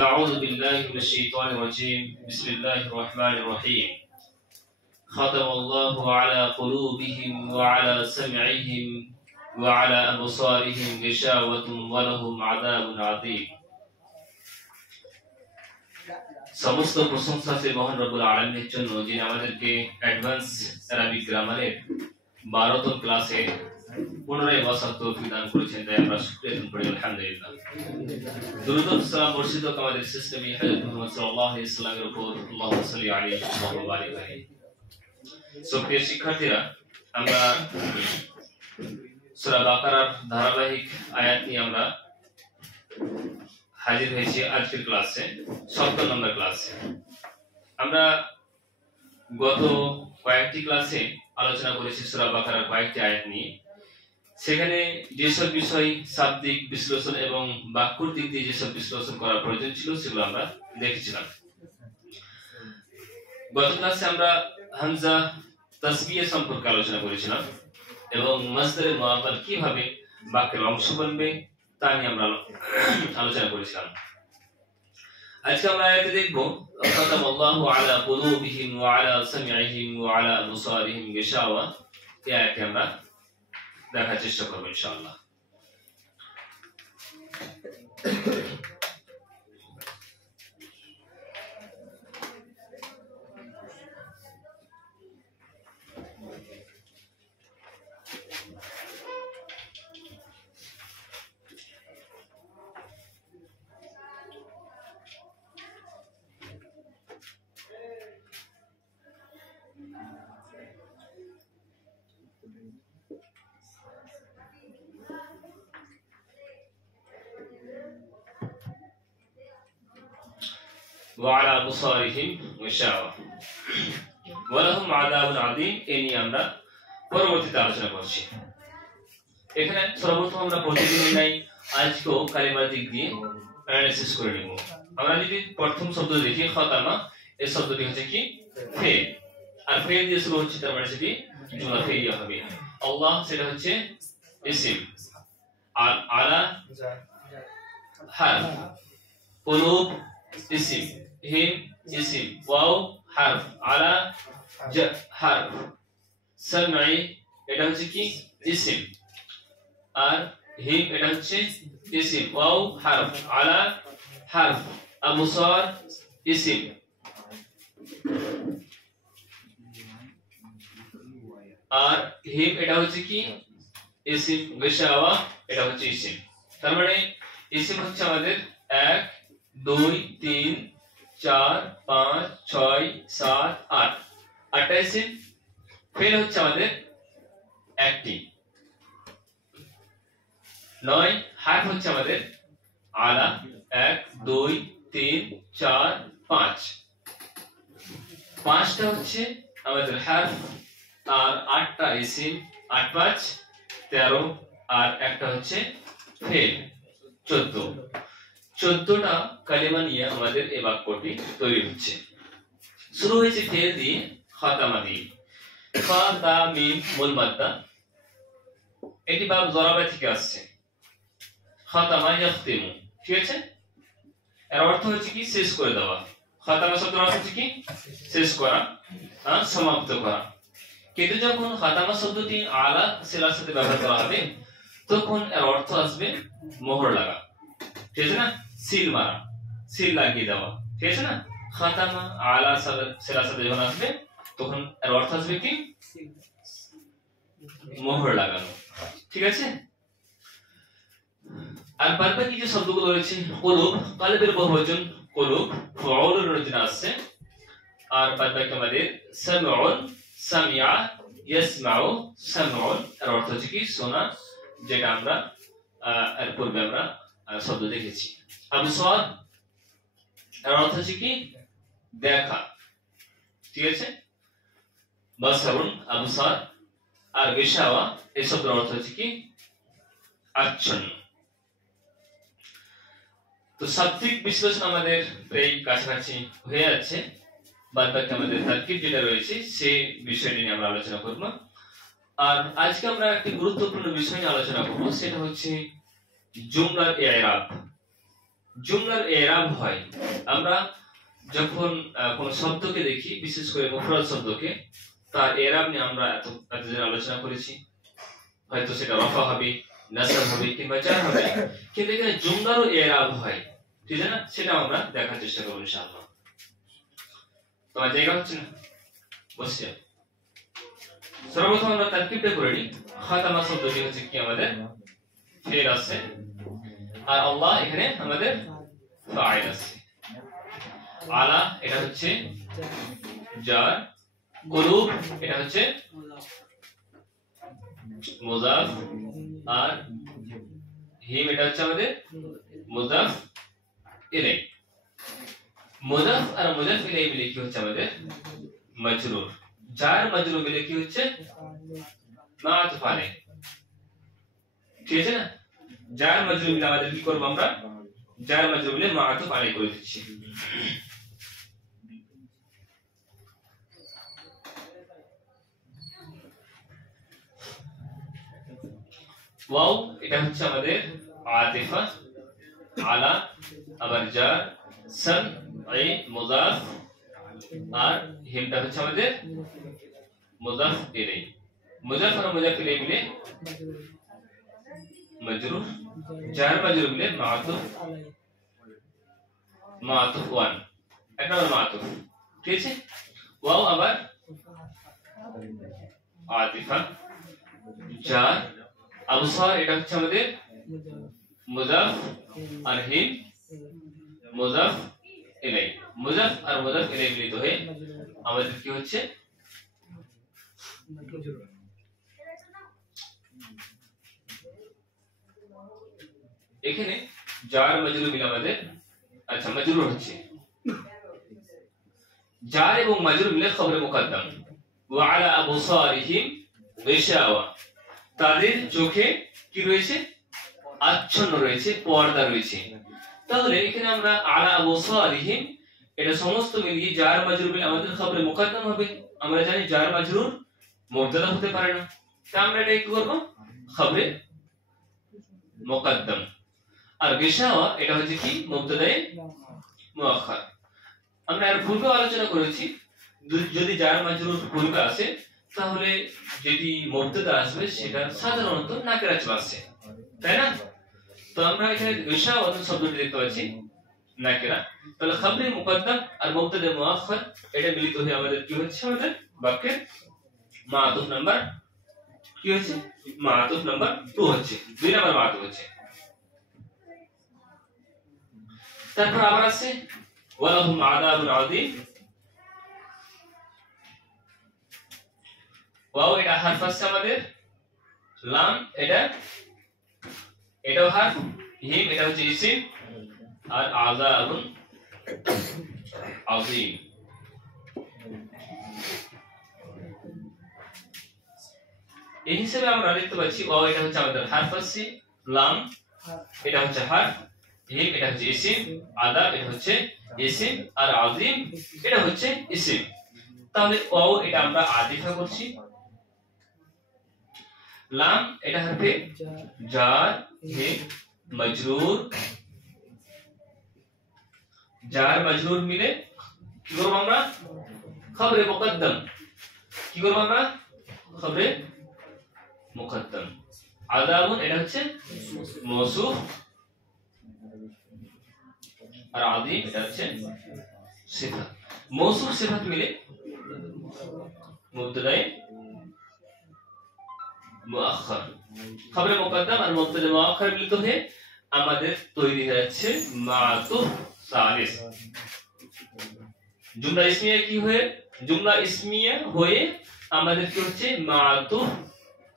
أعوذ بالله من الشيطان الرجيم بسم الله الرحمن الرحيم ختم الله على قلوبهم وعلى سمعهم وعلى أبصارهم غشاوة ولهم عذاب عظيم সমস্ত প্রশংসা সে মহান রব্বুল আলামিনের জন্য যিনি আমাদেরকে অ্যাডভান্স আরবিক গ্রামারের 12তম ক্লাসে পুনরায় বসার তৌফিক দান করেছেন, তাই আমরা শুকরিয়া আদায় করি আলহামদুলিল্লাহ। দুরূদ ও সালাম বর্ষিত আমাদের সিস্টেমে হযরত মুহাম্মদ সাল্লাল্লাহু আলাইহি ওয়াসাল্লামের উপর আল্লাহুম্মা সাল্লি আলাইহি ওয়া বারিক আলাইহি। সুপ্রিয় শিক্ষার্থীরা, আমরা সূরা বাকারার ধারাবাহিক আয়াত নিয়ে আমরা হাজির হয়েছি আজকের ক্লাসে, 7 নম্বর ক্লাসে। আমরা গত কয়েকটি ক্লাসে আলোচনা করেছি সূরা বাকারার কয়েকটি আয়াত নিয়ে। সেখানে যেসব বিষয় শাব্দিক বিশ্লেষণ এবং বাক্যর দিক দিয়ে যেসব বিশ্লেষণ করার প্রয়োজন ছিল সেগুলো আমরা দেখেছিলাম। গত ক্লাসে আমরা হামজা তাসবিয়া সম্পর্কে আলোচনা করেছিলাম এবং মাসদারে মুআব্বাল কিভাবে বাক্যের অংশ বনবে তা নিয়ে আমরা আলোচনা করেছিলাম। আজকে আমরা আয়াতে দেখব খাতামাল্লাহু আলা কুলুবিহিম ওয়া আলা সামি'ihim ওয়া আলা আবসারিহিম গিশাওয়া। এই আয়াতে আমরা দেখার চেষ্টা করব ইনশাআল্লাহ। وعلى أبصارهم غشاوة ولهم عذاب عظيم। এই নিয়ে আমরা পরবর্তীতে আলোচনা করছি। এখানে সর্বপ্রথম আমরা প্রতিদিনের নাই আজকেও কালিমার দিক দিয়ে অ্যানালাইসিস করে নিব। আমরা যদি প্রথম শব্দ দেখি খাতামা, এই শব্দটি হচ্ছে কি ফেল, আর ফেল দিয়ে শুরু হচ্ছে, তার মানে সেটি জুমলা ফেলিয়া হবে। আল্লাহ সেটা হচ্ছে ইসম, আর আলা হারফ, কুলুব ইসম, হিম ইসম, ওয়াও হারফ, আলা হারফ, সামঈ এটা হচ্ছে কি ইসম, আর হিম এটা হচ্ছে ইসম, ওয়াও হারফ, আলা হারফ, আবসার ইসম, আর হিম এটা হচ্ছে কি ইসম, গিশাওয়া এটা হচ্ছে ইসম। তার মানে ইসম হচ্ছে আমাদের 1 2 3 4 5 6 7 8 8টা ইসম। ফেল হচ্ছে আমাদের একটি, 9 হারফ হচ্ছে আমাদের আলা 1 2 3 4 5, 5টা হচ্ছে আমাদের হারফ, আর 8টা ইসম, 8 5 13, আর একটা হচ্ছে ফেল 14টা কালিমা নিয়ে আমাদের এই বাক্যটি তৈরি হচ্ছে। শুরু হয়েছে ফেল দিয়ে, খাতামা দিয়ে। ফা তা মিম মূল মাদ্দা, এটি বাব জরাবা থেকে আসছে। খাতামা ইয়াখতিমু, ঠিক আছে? এর অর্থ হচ্ছে কি শেষ করে দেওয়া। খাতামা শব্দের অর্থ হচ্ছে কি শেষ করা, সমাপ্ত করা। কিন্তু যখন খাতামা শব্দটি আলা সিলার সাথে ব্যবহার করা হবে তখন এর অর্থ আসবে মোহর লাগা, ঠিক আছে না? সিল মারা, সিল লাগিয়ে দেওয়া, ঠিক আছে না? খাতামা আলা সিলার সাথে যখন আসবে তখন এর অর্থ আসবে কি মোহর লাগানো, ঠিক আছে? আর বাকি যে শব্দগুলো রয়েছে, কুলুব কলবের বহুবচন, কুলুব ফাউলুর রচনা আসছে। আর বাকি আমাদের সামউন, সামিয়া, ইয়াসমাউ, সামউন এর অর্থ হচ্ছে কি শোনা, যেটা আমরা এর পূর্বে আমরা শব্দ দেখেছি। আবসার এর অর্থ হচ্ছে কি দেখা, ঠিক আছে? বাসারুন আবসার, আর গিশাওয়া এই শব্দের অর্থ হচ্ছে কি আচ্ছন্ন। তো শাব্দিক বিশ্লেষণ আমাদের প্রায় কাছাকাছি হয়ে যাচ্ছে। বাদ বাকি আমাদের তারকিব যেটা রয়েছে সেই বিষয়টি নিয়ে আমরা আলোচনা করব। আর আজকে আমরা একটি গুরুত্বপূর্ণ বিষয় নিয়ে আলোচনা করব, সেটা হচ্ছে জুমলার ইরাব। জুমলার এরাব হয় আমরা যখন কোন শব্দকে দেখি, বিশেষ করে মুফরাদ শব্দকে, তার এরাব নিয়ে আমরা এতদিন আলোচনা করেছি। হয়তো সেটা রফা হবে, নাসব হবে কিংবা জার হবে, কিন্তু এখানে জুমলারও এরাব হয়, ঠিক আছে না? সেটা আমরা দেখার চেষ্টা করব ইনশাআল্লাহ। তোমার জায়গা হচ্ছে না, বসে সর্বপ্রথম আমরা তারকিবটা করে নিই। খাতামা শব্দটি হচ্ছে কি আমাদের ফেল আছে, আর আল্লাহ এখানে আমাদের ফাইল আছে। আলা এটা হচ্ছে জার, কুলুব এটা হচ্ছে মুজাফ, আর হিম এটা হচ্ছে আমাদের মুজাফ ইলাই। মুজাফ আর মুজাফ ইলাই মিলে কি হচ্ছে আমাদের মাজরুর। জার মাজরুর মিলে কি হচ্ছে মাতুফ আলাই, ঠিক আছে না? জার মাজরুর মিলে আমাদের কি করব আমরা, জার মাজরুর মিলে মাতুফ আলাই করে দিচ্ছি। ওয়াও এটা হচ্ছে আমাদের আতিফা, আলা আবার জার, সান এই মুজাফ, আর হিমটা হচ্ছে আমাদের মুজাফ ইলাই। মুজাফ আর মুজাফ ইলাই মিলে মাজরুর, জার মাজরুর মিলে মাতুফ, মাতুফ ওয়ান, এক নম্বর মাতুফ, ঠিক আছে? ওয়াও আবার আতিফা, জার, আবসার এটা হচ্ছে আমাদের মুজাফ, আর হিম মুজাফ ইলাই। মুজাফ আর মুজাফ ইলাই মিলিত হয়ে আমাদের কি হচ্ছে এখানে জার মাজরুর মিলে আমাদের, আচ্ছা মাজরুর হচ্ছে জার এবং মাজরুর মিলে খবরে মুকদ্দম। ওয়া আলা আবসারিহিম গিশাওয়া, তাদের চোখে কি রয়েছে, আচ্ছন্ন রয়েছে, পর্দা রয়েছে। তাহলে এখানে আমরা আলা আবসারিহিম এটা সমস্ত মিলিয়ে জার মাজরুর মিলে আমাদের খবরে মুকদ্দম হবে। আমরা জানি জার মাজরুর মুবতাদা হতে পারে না, তাই আমরা এটা কি করব, খবরে মুকদ্দম। আর গিশাওয়া এটা হচ্ছে কি মুবতাদায়ে মুআখার। আমরা এর পূর্বে আলোচনা করেছি যদি জার মাজরুর পূর্বে আসে তাহলে যেটি মুবতাদা আসবে সেটা সাধারণত নাকিরা চলে আসে, তাই না? তো আমরা এখানে গিশাওয়া শব্দটি দেখতে পাচ্ছি নাকিরা, তাহলে খবরে মুকদ্দম আর মুবতাদা মুআখার এটা মিলিত হয়ে আমাদের কি হচ্ছে, আমাদের বাক্যের মাতুফ নাম্বার কি হচ্ছে, মাতুফ নাম্বার 2 হচ্ছে, 2 নাম্বার মাতুফ হচ্ছে। তারপর আবার আছে ওয়ালাহুম আযাবুন আযীম। ওয়াও এটা হারফ আছে আমাদের, লাম এটাও হারফ, হিম এটা হচ্ছে ইসিম, আর আযাবুন আযীম। এই হিসেবে আমরা দেখতে পাচ্ছি ওয়াও এটা হচ্ছে আমাদের হারফ আছে, লাম এটা হচ্ছে হারফ, হিম এটা হচ্ছে ইসিম, আযাব এটা হচ্ছে ইসিম, আর আযীম এটা হচ্ছে ইসিম। তাহলে ওয়াও এটা আমরা আতিফা করছি, লাম এটা হরফে জার, হিম মাজরুর, জার মাজরুর মিলে কি করব আমরা, খবরে মুকদ্দম। কি করব আমরা, খবরে মুকদ্দম। আযাবুন এটা হচ্ছে মওসুফ, আর আযীম এটা হচ্ছে সিফাত। মওসুফ সিফাত মিলে মুবতাদায়ে মুআখার, খবরে মুকদ্দম আর মুবতাদা মুআখার মিলিত হয়ে আমাদের তৈরি হয়ে যাচ্ছে মাতুফ সালিস। জুমলা ইসমিয়া কি হয়ে, জুমলা ইসমিয়া হয়ে আমাদের কি হচ্ছে মাতুফ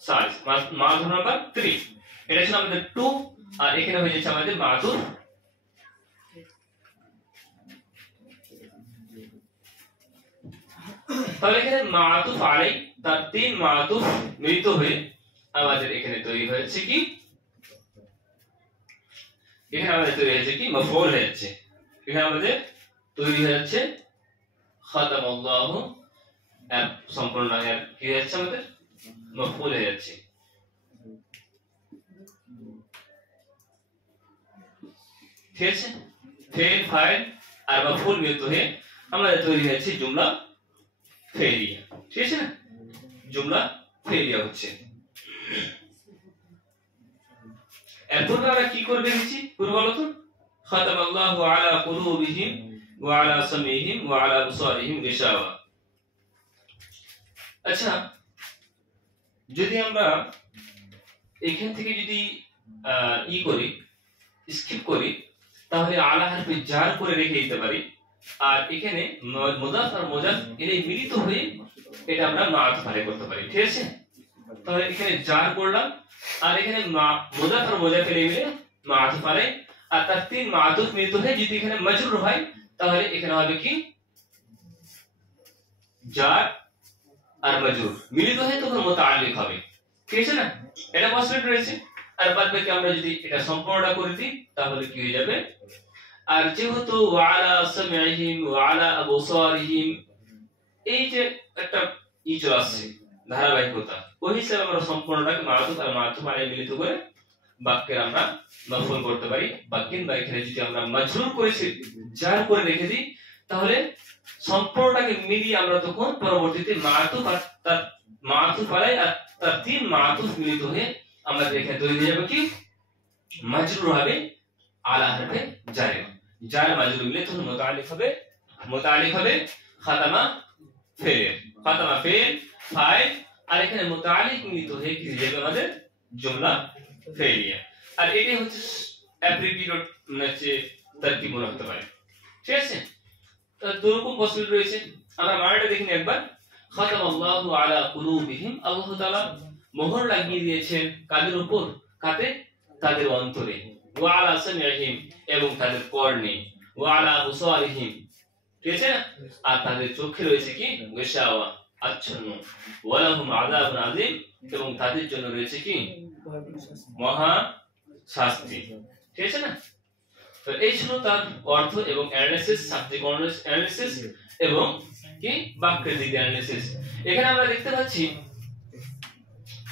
সালিস, মাতুফ নাম্বার 3, এটা ছিল আমাদের 2, আর এখানে হয়ে যাচ্ছে আমাদের মাতুফ তাহলে এখানে মাতুফ আলাই তার 3 মাতুফ মিলিত হয়ে আমাদের এখানে তৈরি হয়েছে কি, এখানে আমাদের তৈরি হয়েছে কি মাফউল হয়ে যাচ্ছে, এখানে আমাদের তৈরি হয়ে যাচ্ছে খাতামাল্লাহু, এর সম্পূর্ণ এর কি হয়ে যাচ্ছে আমাদের মাফউল হয়ে যাচ্ছে। ঠিক আছে ফেল ফাইল আর মাফউল মিলিত হয়ে আমাদের তৈরি হয়েছে জুমলা ফেলিয়া ঠিক আছে না জুমলা ফেলিয়া হচ্ছে এরপর আমরা কি করে দেখেছি পুরো বলো তো খাতামাল্লাহু আলা কুলুবিহিম ওয়া আলা সামিহিম ওয়া আলা আবসারিহিম গিশাওয়া আচ্ছা যদি আমরা এখান থেকে যদি করি স্কিপ করি তাহলে আলা হারফে জার করে রেখে দিতে পারি আর এখানে মুযাফ আর মুযাফ এর মিলিত হয়ে এটা আমরা মাআতুফ আলাইহি করতে পারি ঠিক আছে তাহলে এখানে জার করলাম আর এখানে মুযাফ আর মুযাফ এর মিলে মাআতুফ আলাইহি আর তার তিন মাআতুফ মিলিত হয়ে যদি এখানে মাজরুর হয় তাহলে এখানে হবে কি জার আর মাজরুর মিলিত হয়ে তখন মুতাআল্লিক হবে ঠিক আছে না এটা পসিবল রয়েছে আর বাদ বাকি আমরা যদি এটা সম্পূর্ণটা করে দিই তাহলে কি হয়ে যাবে আর যেহেতু ওয়া আলা সামিহিম ওয়া আলা আবসারিহিম এই যে একটা চলে আসছে ধারাবাহিকতা ওই হিসাবে আমরা সম্পূর্ণটাকে মাআতুফ আর মাআতুফ আলাইহি মিলিত করে বাক্যের আমরা মাফউল করতে পারি বাক্যের বা এখানে যদি আমরা মাজরুর করেছি জার করে রেখে দিই তাহলে সম্পূর্ণটাকে মিলিয়ে আমরা তখন পরবর্তীতে মাআতুফ আর তার মাআতুফ আলাইহি আর তার তিন মাআতুফ মিলিত হয়ে আমরা এখানে তৈরি হয়ে যাবে কি মাজরুর হবে আলা হারফে জারে জার মাজরুর মিলে তখন মুতাআল্লিক হবে খাতামা ফেল ফাইল আর এখানে মুতাআল্লিক মিলিত হয়ে কি হয়ে যাবে আমাদের জুমলা ফেলিয়া আর এটাই হচ্ছে অ্যাপ্রিকিয়েট মানে তারকিব মনে হতে পারে ঠিক আছে তো দুরকম পসিবল রয়েছে আমরা মানাটা দেখি একবার খাতামাল্লাহু আলা কুলুবিহিম আল্লাহ তাআলা মোহর লাগিয়ে দিয়েছেন কাদের উপর কাতে তাদের অন্তরে ওয়া আলা সামিহিম এবং তাদের কর্ণে ওয়া আলা আবসারিহিম ঠিক আছে না আর তাদের চোখে রয়েছে কি গিশাওয়া আচ্ছন্ন ওয়া লাহুম আযাবুন আযীম এবং তাদের জন্য রয়েছে কি মহা শাস্তি ঠিক আছে না তো এই ছিল তার অর্থ এবং অ্যানালিসিস সাবজেক্ট অ্যানালিসিস এবং কি বাক্যের দিক অ্যানালিসিস এখানে আমরা দেখতে পাচ্ছি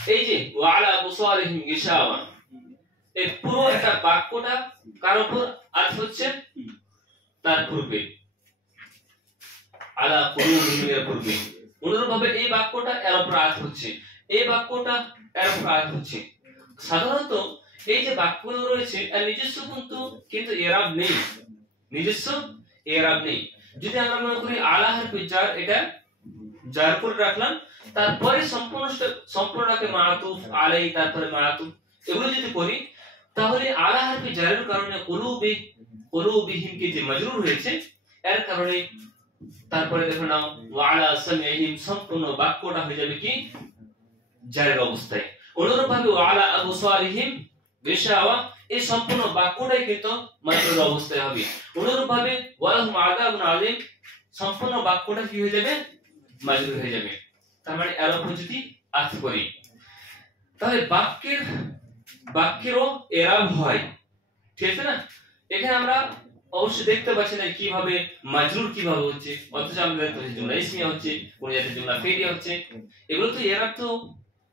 এই যে ওয়া আলা আবসারিহিম গিশাওয়া এই পুরো একটা বাক্যটা কার উপর আজ হচ্ছে তার পূর্বে আলা কুলুবিহিম এর পূর্বে অনুরূপভাবে এই বাক্যটা এর উপর আজ হচ্ছে এই বাক্যটা এর উপর আজ হচ্ছে সাধারণত এই যে বাক্যগুলো রয়েছে এর নিজস্ব কিন্তু এরাব নেই নিজস্ব এরাব নেই যদি আমরা মনে করি আলা হারফে জার এটা জার করে রাখলাম তারপরে সম্পূর্ণটাকে মাআতুফ আলাইহি তারপরে মাআতুফ এগুলো যদি করি তাহলে আলা হারফে জারের কারণে কুলুবিহিম কে যে মাজরুর হয়েছে এর কারণে তারপরে দেখো নাও ওয়া আলা সামিহিম সম্পূর্ণ বাক্যটা হয়ে যাবে কি জারের অবস্থায় অনুরূপভাবে ওয়া আলা আবসারিহিম গিশাওয়া এই সম্পূর্ণ বাক্যটাই কিন্তু মাজরুর অবস্থায় হবে অনুরূপভাবে ওয়া লাহুম আযাবুন আযীম সম্পূর্ণ বাক্যটা কি হয়ে যাবে মাজরুর হয়ে যাবে তার মানে এর উপর যদি আরফ করি তাহলে বাক্যেরও এরাব হয় ঠিক আছে না এখানে আমরা অবশ্যই দেখতে পাচ্ছি না কিভাবে মাজরুর কিভাবে হচ্ছে অথচ আমরা দেখতে পাচ্ছি জুমলা ইসমিয়া হচ্ছে কোন জায়গায় জুমলা ফেলিয়া হচ্ছে এগুলো তো এরাব তো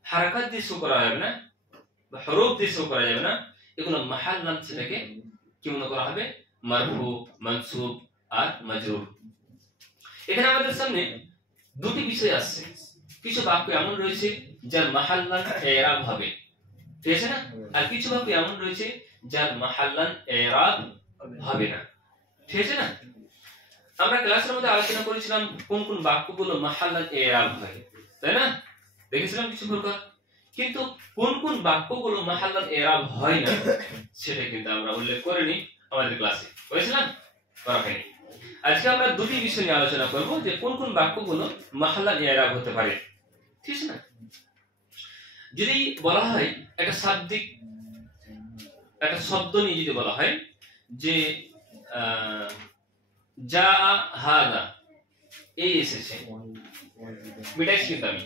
হারাকাত দিয়ে শো করা যাবে না বা হরফ দিয়ে শো করা যাবে না এগুলো মাহাল নাম সেটাকে কি মনে করা হবে মারফু মানসুব আর মাজরুর এখানে আমাদের সামনে দুটি বিষয় আসছে কিছু বাক্য এমন রয়েছে যার মাহাল্লান এরাব হবে ঠিক আছে না আর কিছু বাক্য এমন রয়েছে যার মাহাল্লান এরাব হবে না ঠিক আছে না আমরা ক্লাসের মধ্যে আলোচনা করেছিলাম কোন কোন বাক্যগুলো মাহাল্লান এরাব হয় তাই না দেখেছিলাম কিছু প্রকার কিন্তু কোন কোন বাক্যগুলো মাহাল্লান এরাব হয় না সেটা কিন্তু আমরা উল্লেখ করিনি আমাদের ক্লাসে বুঝেছিলাম করা হয়নি আজকে আমরা দুটি বিষয় নিয়ে আলোচনা করব যে কোন কোন বাক্যগুলো মাহাল্লান এরাব হতে পারে ঠিক আছে না যদি বলা হয় একটা শাব্দিক একটা শব্দ নিয়ে যদি বলা হয় যে জা হাদা এই এসেছে মিটাইছি কিন্তু আমি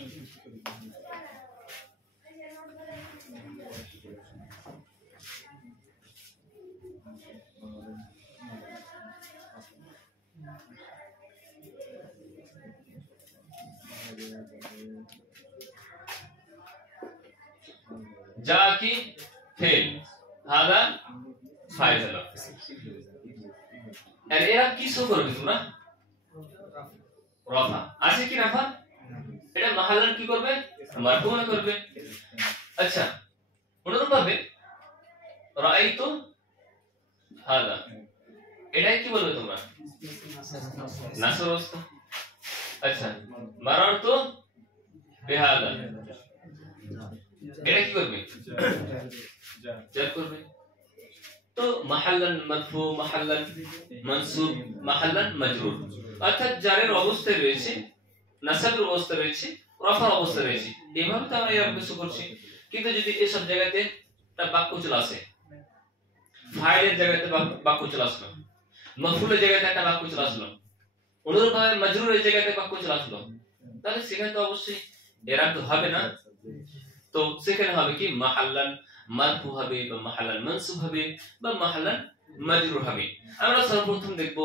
जा की फेल हादा फाइल हलो করবে তোমরা? রাফা আছে কি রাফা? এটা মাহাল্লান কি করবে? মারফু মনে করবে। আচ্ছা অনুরূপভাবে রাআইতু হাদা, এটাই কি বলবে তোমরা? নাসব অবস্থা। আচ্ছা মারারতু বিহাদা, এটা কি করবে? জার করবে। তো মাহাল্লান মারফু, মাহাল্লান মানসুব, মাহাল্লান মাজরুর, অর্থাৎ জারের অবস্থায় রয়েছে, নাসাবের অবস্থা রয়েছে, রাফার অবস্থা রয়েছে। এইভাবে তো আমরা এর কিছু করছি। কিন্তু যদি এসব জায়গাতে একটা বাক্য চলে আসে, ফাইলের জায়গাতে বাক্য চলে আসলো, মাফউলের জায়গাতে একটা বাক্য চলে আসলো, অনুরূপভাবে মাজরুরের জায়গাতে বাক্য চলে আসলো, তাহলে সেখানে তো অবশ্যই এরাব তো হবে না। তো সেখানে হবে কি মাহাল্লান মারফু হবে, বা মাহাল্লান মানসুব হবে, বা মাহাল্লান মাজরুর হবে। আমরা সর্বপ্রথম দেখব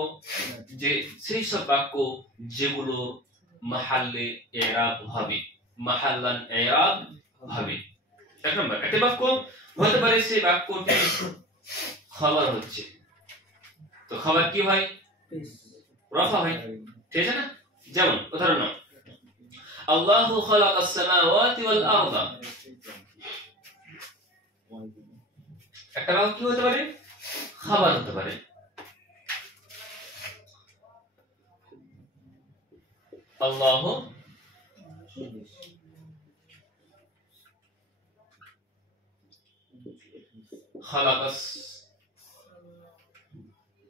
যে সেই সব বাক্য যেগুলো মাহাল্লে ইরাব হবে, মাহাল্লান ইরাব হবে। এক নম্বর, একটা বাক্য হতে পারে সেই বাক্যটি খবর হচ্ছে, তো খবর কি হয়? রাফা হয়, ঠিক আছে না? যেমন উদাহরণ নাও, আল্লাহু খালাকাস সামাওয়াতি ওয়াল আরদা। একটা বাক্য কি হতে পারে? খবর হতে পারে। আল্লাহু খালাকাস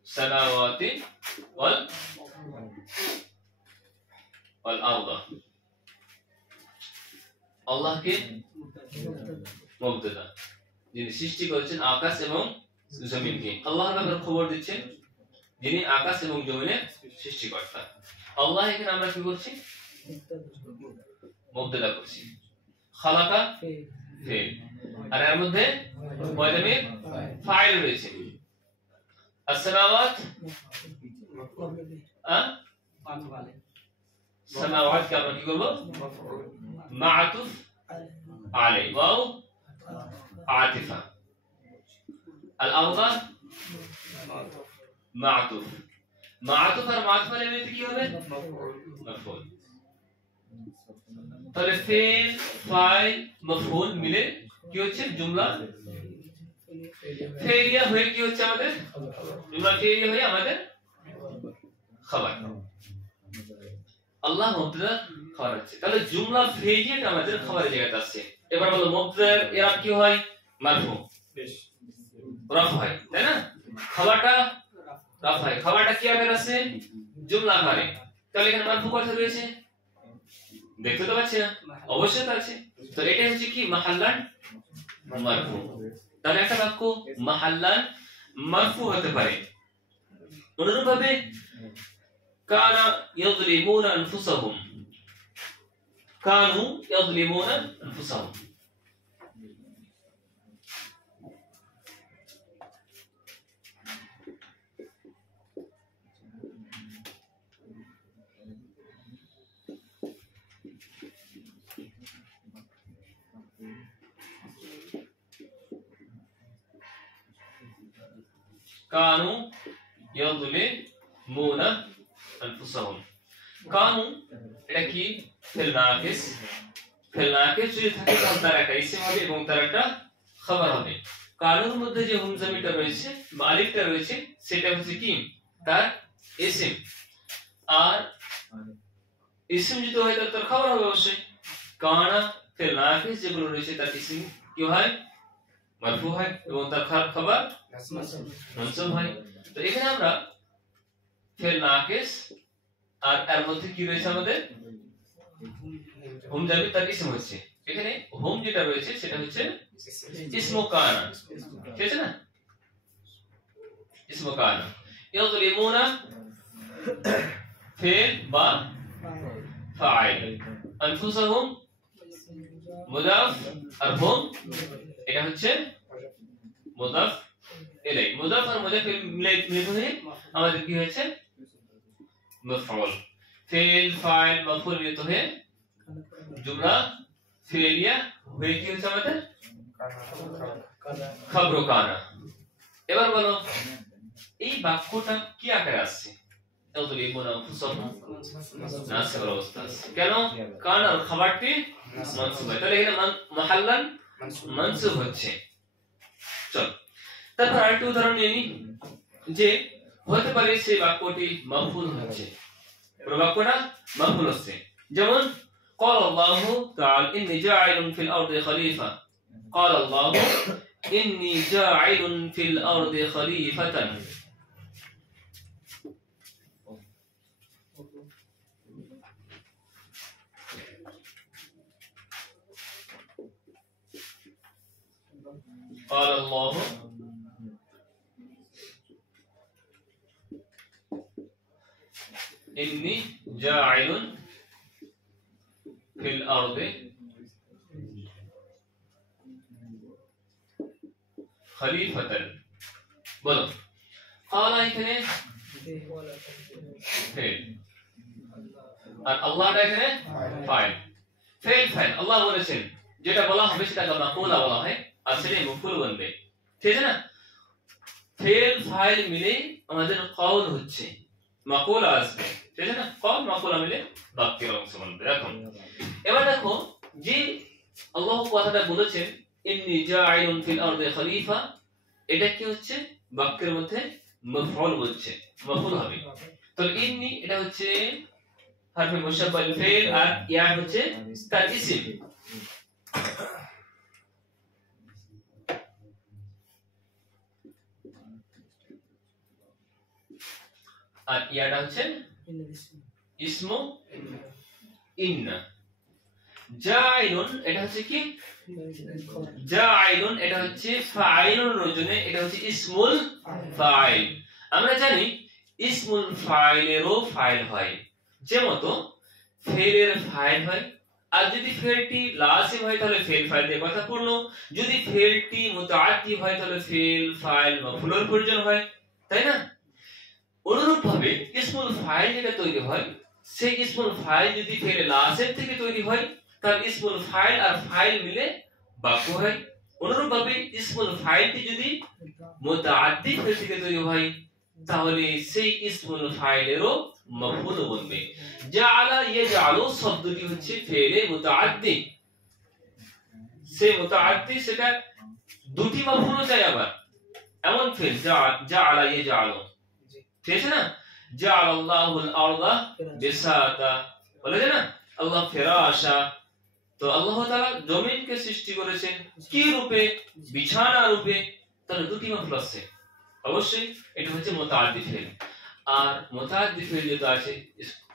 সামাওয়াতি ওয়াল আরদা। আল্লাহকে মুবতাদা, যিনি সৃষ্টি করেছেন আকাশ এবং জমিনকে, আল্লাহর ব্যাপারে খবর দিচ্ছেন যিনি আকাশ এবং জমিনের সৃষ্টিকর্তা। আল্লাহ এখানে আমরা কি করছি? মুবতাদা করছি। খালাকা ফিল, আর এর মধ্যে মুতামির ফাইল রয়েছে। আসসামাওয়াত সামাওয়াত কে আমরা কি করব? মা'তুফ আলাই, ওয়াও আতিফা। আল আরদা মা'তুফ, মা'তুফ আর মা'তুফ আলাই মিলে কি হবে? মাফউল। তাহলে ফিল ফাইল মাফউল মিলে কি হচ্ছে? জুমলা ফেলিয়া হয়ে কি হচ্ছে আমাদের? জুমলা ফেলিয়া হয়ে আমাদের খবর। আল্লাহ মুবতাদা খবর হচ্ছে, তাহলে জুমলা ফেলিয়াটা আমাদের খবরের জায়গাতে আসছে। এবার বলো মুবতাদার ইরাব কি হয়? মারফু, রাফা হয়, তাই না? খবরটা রাফা হয়, খবরটা কি আকারে আছে? জুমলা আকারে। তাহলে এখানে মারফু কথা রয়েছে, দেখতে তো পাচ্ছি না? অবশ্যই আছে। তো এটা হচ্ছে কি? মাহাল্লান মারফু। তাহলে একটা বাক্য মাহাল্লান মারফু হতে পারে। অনুরূপভাবে কানা ইয়াযলিমুনা আনফুসাহুম, কানু ইয়াযলিমুনা আনফুসাহুম। কানু ইয়াযলিমুনা আনফুসাহুম। কানু এটা কি? ফিল নাকিস। ফিল নাকিস যদি থাকে তাহলে তার একটা ইসম হবে এবং তার একটা খবর হবে। কানুর মধ্যে যে হুম জামিরটা রয়েছে বা আলিফটা রয়েছে সেটা হচ্ছে কি? তার ইসম। আর ইসম যদি হয় তাহলে তার খবর হবে অবশ্যই। কানা ফিল নাকিস যেগুলো রয়েছে তার ইসম কি হয়? মারফু হয় এবং তার খবর মানসুব হয়। তো এখানে আমরা ফিল নাকিস আর এর মধ্যে কি রয়েছে আমাদের? হুম জামির, তার ইসম হচ্ছে। এখানে হুম যেটা রয়েছে সেটা হচ্ছে ইসমু কানা, ঠিক আছে না? ইসমু কানা। ইয়াযলিমুনা ফিল বা ফাইল, আনফুসাহুম মুদাফ, আর হুম এটা হচ্ছে মুদাফ ইলাই। মুদাফ আর মুদাফ মিলে হয়ে আমাদের কি হয়েছে? মাফউল। ফিল ফাইল মাফউল মিলিত হয়ে জুমলা ফিলিয়া হয়ে কি হচ্ছে আমাদের? খবর কানা। এবার বলো এই বাক্যটা কি আকারে আসছে? ইয়াদরিবুনা আনফুসাহুম নাসিবের অবস্থা আছে কেন কারণ আর খাবারটি মানসুব তাহলে এখানে মাহাল্লান মানসুব হচ্ছে চল তারপর আরেকটা উদাহরণ নিয়ে নি যে হতে পারে সেই বাক্যটি মাফউল হচ্ছে পুরো বাক্যটা মাফউল হচ্ছে যেমন قال الله تعالى إني جاعل في الأرض خليفة قال الله إني جاعل في الأرض خليفة قال الله إني جاعل في الأرض خليفة বলো قال এখানে ফেল আর আল্লাহটা এখানে ফাইল ফাইল আল্লাহ বলেছেন যেটা বলা হবে সেটাকে মাকুলা বলা হয় আর সেটাই মফুল বনবে ঠিক আছে না ফেল ফাইল মিলে আমাদের কওল হচ্ছে মাকুলা আসবে ঠিক আছে না কওল মাকুলা মিলে বাক্যের অংশ বনবে দেখো এবার দেখো যে আল্লাহ কথাটা বলেছেন ইন্নী জাইলুন ফিল আরদি খলিফা এটা কি হচ্ছে বাক্যের মধ্যে মাফউল বলছে মাফউল হবে তো ইন্নী এটা হচ্ছে হারফে মুশাব্বাহ ফেল আর ইয়া হচ্ছে তার ইসম আর ইয়াটা হচ্ছে ইসমু ইন্না জাইলুন এটা হচ্ছে কি জাইলুন এটা হচ্ছে ফাইলুন রজনে এটা হচ্ছে ইসমুল ফাইল আমরা জানি ইসমুল ফাইলেরও ফাইল হয় যেমতো ফেলের ফাইল হয় আর যদি ফেলটি লাসিম হয় তাহলে ফেল ফাইল দিয়ে কথা পড়লো যদি ফেলটি মুতাআদ্দি হয় তাহলে ফেল ফাইল মাফউলের প্রয়োজন হয় তাই না অনুরূপভাবে ইসমুল ফাইল যেটা তৈরি হয় সেই ইসমুল ফাইল যদি ফেলে লাসিম থেকে তৈরি হয় তাহলে ইসমুল ফাইল আর ফাইল মিলে বাক্য হয় অনুরূপভাবে ইসমুল ফাইলটি যদি মুতাআদ্দি ফেল থেকে তৈরি হয় তাহলে সেই ইসমুল ফাইলেরও মাফউল বনবে জাআলা ইয়াজআলু শব্দটি হচ্ছে ফেলে মুতাআদ্দি সেই মুতাআদ্দি সেটা দুটি মাফউল চাই আবার এমন ফেল জাআলা ইয়াজআলু ঠিক আছে না জাআলাল্লাহুল আরদা বিসাতা বলে না আল্লাহ ফিরাশা তো আল্লাহ তাআলা জমিনকে সৃষ্টি করেছেন কি রূপে বিছানা রূপে তার দুটি মাফউল আছে অবশ্যই এটা হচ্ছে মুতাআদ্দি ফেল আর মুতাআদ্দি ফেল যেটা আছে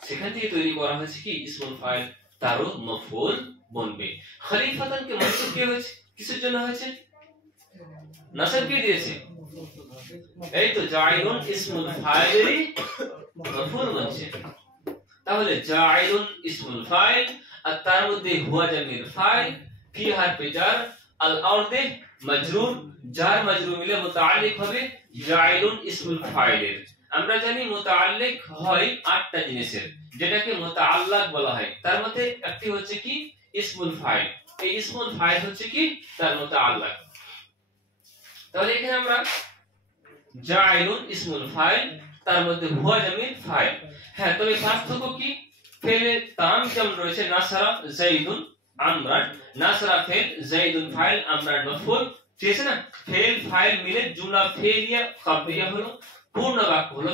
সেখান থেকে তৈরি করা হয়েছে কি ইসমুল ফাইল তারও মাফউল বনবে খলিফাতান কে মানসুব কি হয়েছে কিসের জন্য হয়েছে নাসব কে দিয়েছে এই তো জাইলুন ইসমুল ফাইলেরই মাফউল বনছে তাহলে জাইলুন ইসমুল ফাইল আর তার মধ্যে হুয়া জামির ফাইল ফি হারফে জার আল আরদে মাজরুর জার মাজরুর মিলে মুতাআল্লিক হবে জাইলুন ইসমুল ফাইলের আমরা জানি মুতাআল্লিক হয় 8টা জিনিসের যেটাকে মুতাআল্লাক বলা হয় তার মধ্যে একটি হচ্ছে কি ইসমুল ফাইল এই ইসমুল ফাইল হচ্ছে কি তার মুতাআল্লাক তাহলে এখানে আমরা জাইলুন ইসমুল ফাইল তার মধ্যে হুয়া জামির ফাইল হ্যাঁ তবে পার্থক্য কি ফেলে তাম যেমন রয়েছে নাসারা যাইদুন আমরান নাসারা ফেল যাইদুন ফাইল আমরান মাফউল ঠিক আছে না ফেল ফাইল মিলে জুমলা ফেলিয়া খাবরিয়া হলো পূর্ণ বাক্য হলো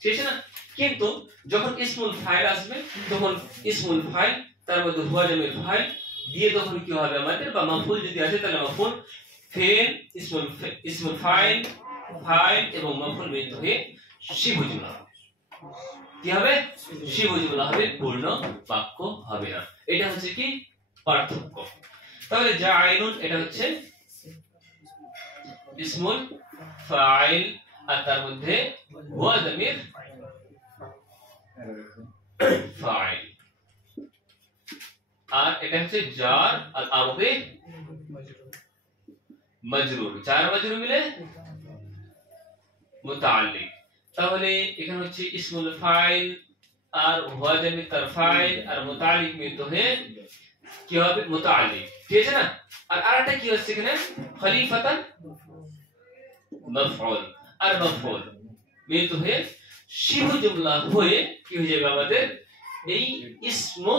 ঠিক আছে না কিন্তু যখন ইসমুল ফাইল আসবে তখন ইসমুল ফাইল তার মধ্যে হুয়া জামির ফাইল দিয়ে তখন কি হবে আমাদের বা মাফউল যদি আসে তাহলে মাফউল ফেল ইসমুল ফাইল ফাইল এবং মাফউল মিলিত হয়ে শিবু জুমলা কি হবে শিবু জুমলা হবে পূর্ণ বাক্য হবে না এটা হচ্ছে কি পার্থক্য তাহলে জাইলুন এটা হচ্ছে ইসমুল ফাইল আর তার মধ্যে হুয়া জামির ফাইল আর এটা হচ্ছে জার আল আরদে মাজরুর জার মাজরুর মিলে মুতাআল্লিক তাহলে এখানে হচ্ছে ইসমুল ফাইল আর হুয়া জামির তার ফাইল আর মুতাআল্লিক মিলিত হয়ে কি হবে মুতাআল্লিক ঠিক আছে না আর আরেকটা কি হচ্ছে এখানে খলিফাতান মাফউল আর মাফউল মিলিত হয়ে শিবু জুমলা হয়ে কি হয়ে যাবে আমাদের এই ইসমু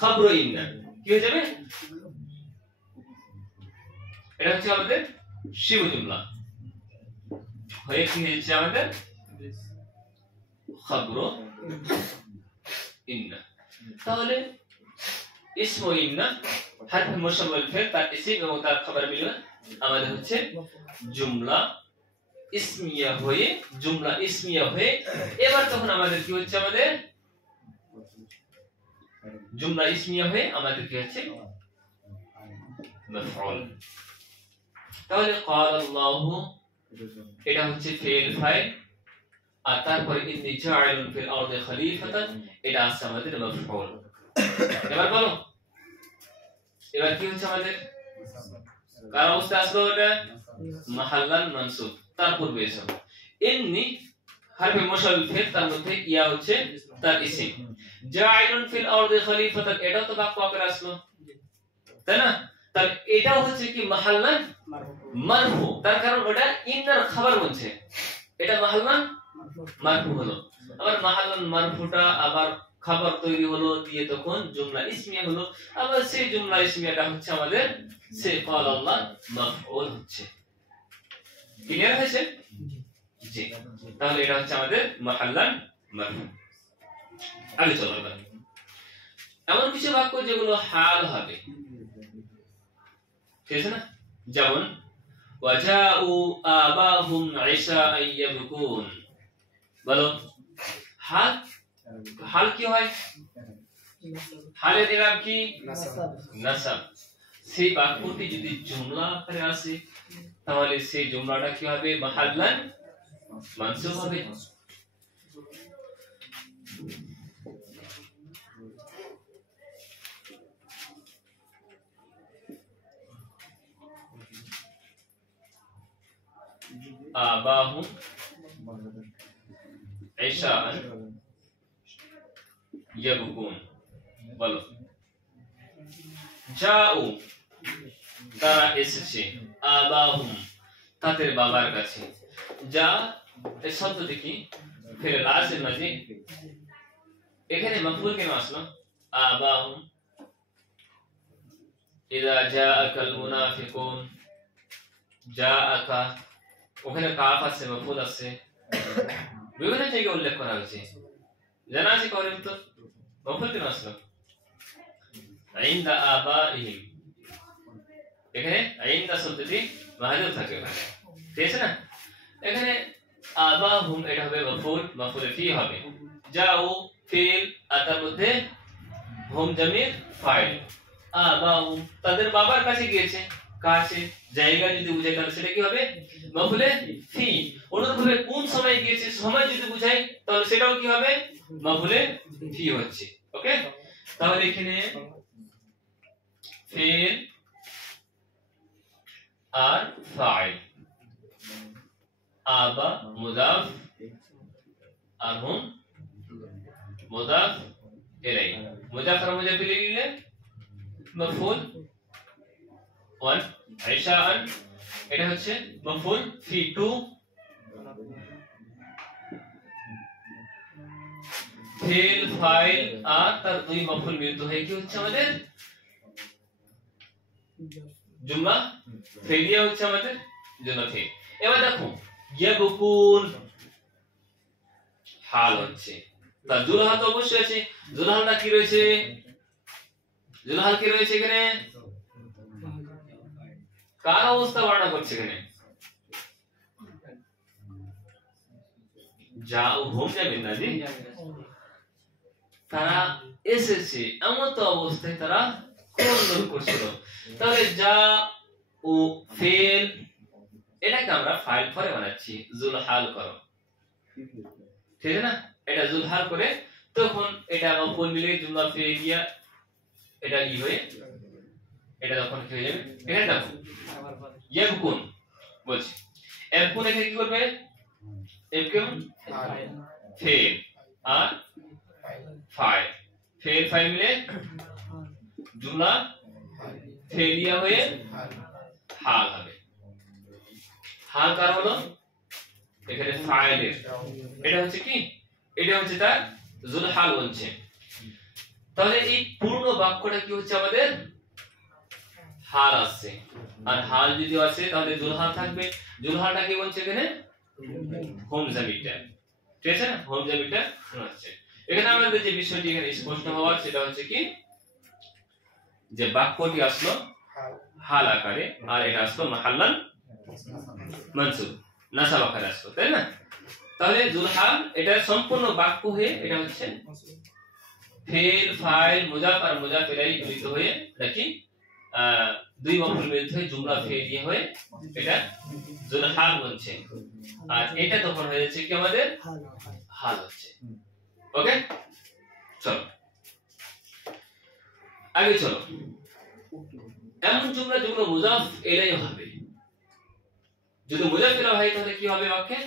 খবর ইন্না কি হয়ে যাবে, এটা হচ্ছে আমাদের শিবু জুমলা হয়ে কি হয়েছে আমাদের খবর ইন্না। তাহলে ইসমু ইন্না হরফ মুশাব্বাল ফিল তার ইসম এবং তার খবর মিলে আমাদের হচ্ছে জুমলা ইসমিয়া হয়ে এবার তখন আমাদের কি হচ্ছে, আমাদের জুমলা ইসমিয়া হয়ে আমাদের কি হচ্ছে মাফউল। তাহলে ক্বাল আল্লাহু এটা হচ্ছে ফিল ফাইল, আর তারপরে ইন্নী জাইলুন ফিল আরদি খলিফাতান এটা আছে আমাদের মাফউল। এবার বলো এবার কি হচ্ছে আমাদের কার অবস্থা আসলো, এটা মাহাল্লান মানসুব, তার পূর্বে এসো ইন্নী হরফে মুশাব্বাল ফিল তার মধ্যে ইয়া হচ্ছে তার ইসম, জাইলুন ফিল আরদি খলিফাতান এটাও তো বাক্য আকারে আসলো, তাই না? তাহলে এটাও হচ্ছে কি মাহাল্লান মারফু, তার কারণ ওটা ইন্নার খবর বলছে, এটা মাহাল্লান মারফু হলো। আবার মাহাল্লান মারফুটা আবার খবর তৈরি হলো দিয়ে তখন জুমলা ইসমিয়া হলো, আবার সেই জুমলা ইসমিয়াটা হচ্ছে আমাদের সে ক্বাল আল্লাহ মাফউল হচ্ছে। ক্লিয়ার হয়েছে? জি। তাহলে এটা হচ্ছে আমাদের মাহাল্লান মারফু। আগে চলো এবার এমন কিছু বাক্য যেগুলো হাল হবে, ঠিক আছে না? যেমন ওয়াজাউ আবাহুম ইশাআন ইয়াবকুন, বলো হাল হাল কি হয়, হালের ইরাব কি নাসাব। সেই বাক্যটি যদি জুমলা আকারে আসে তাহলে সেই জুমলাটা কি হবে, মাহাল্লান মানসুব হবে। আবাহুম ইশাআন ইয়াবকুন, বলো জাউ তারা এসেছে, আবাহুম তাদের বাবার কাছে। যা এই শব্দটি কি ফিল লাজিম মাজি, এখানে মাফউল কেন আসলো আবাহুম, ইযা জাআকাল মুনাফিকুন, জাআকা ওখানে কাফ আছে মাফউল আছে, বিভিন্ন জায়গায় উল্লেখ করা হয়েছে, জানা আছে করেন তো মাফউল কেন আসলো ইনদা আবাইহিম, এখানে ইনদা শব্দটি মাহজুব থাকে, ঠিক আছে না? এখানে আবাহুম এটা হবে মাফউল, মাফউল ফি হবে, জাউ ফিল আর তার মধ্যে হুম জামির ফাইল, আবাহুম তাদের বাবার কাছে গিয়েছে, কাছে জায়গা যদি বুঝাই তাহলে সেটা কি হবে মাফউল ফি। অনুরূপভাবে কোন সময় গিয়েছে সময় যদি বুঝাই তাহলে সেটাও কি হবে মাফউল ফি হচ্ছে। ওকে, তাহলে এখানে ফিল আর ফাইল, আবা মুদাফ আর হুম মুদাফ ইলাইহি, মুদাফ আর মুদাফ ইলাইহি মাফউল ওয়ান, ইশাআন এটা হচ্ছে মাফউল ফি টু, ফিল ফাইল আর তার দুই মাফউল মিলিত হয়ে কি হচ্ছে আমাদের জুমলা ফেলিয়া হচ্ছে আমাদের জুমলা ফেল। এবার দেখো ইয়াবকুন হাল হচ্ছে, তার জুলহা তো অবশ্যই আছে, জুলহালটা কি রয়েছে, জুলহাল কি রয়েছে এখানে, কার অবস্থা বর্ণনা করছে এখানে, যাও হোম যাবেন না জি, তারা এসেছে এমন তো অবস্থায় তারা ক্রন্দন করছিল। তাহলে যা ও ফেল এটাকে আমরা ফাইল পরে বানাচ্ছি জুলহাল করো, ঠিক আছে না? এটা জুলহাল করে তখন এটা মাফউল মিলে জুমলা ফেলিয়া এটা কি হয়ে এটা তখন কি হয়ে যাবে, এখানে দেখো ইয়াবকুন বলছি, ইয়াবকুন এখানে কি করবে, ইয়াবকুন ফেল আর ফাইল, ফেল ফাইল মিলে জুমলা ফেলিয়া হয়ে হাল হবে। হাল কার হলো এখানে ফাইলের, এটা হচ্ছে কি, এটা হচ্ছে তার জুলহাল বলছে। তাহলে এই পূর্ণ বাক্যটা কি হচ্ছে আমাদের হাল আসছে, আর হাল যদি আসে তাহলে জুলহাল থাকবে। জুলহালটা কি বলছে এখানে হোম জামিরটা, ঠিক আছে না, হোম জামিরটা আসছে। এখানে আমাদের যে বিষয়টি এখানে স্পষ্ট হওয়ার সেটা হচ্ছে কি যে বাক্যটি আসলো হাল আকারে আর এটা আসলো মাহাল্লান মানসুব নাসাব আকারে আসলো, তাই না? তাহলে জুলহাল এটা সম্পূর্ণ বাক্য হয়ে এটা হচ্ছে ফেল ফাইল মুজাফ আর মুজাফ ইলাইহি মিলিত হয়ে এটা কি দুই মফউল মিলিত হয়ে জুমলা ফেলিয়ে হয়ে এটা জুলহাল বলছে, আর এটা তখন হয়ে যাচ্ছে কি আমাদের হাল হচ্ছে। ওকে, চলো আগে চলো। এমন জুমলা যেগুলো মুজাফ ইলাইহি হবে, যদি মুজাফ ইলাইহি হয় তাহলে কি হবে বাক্যে?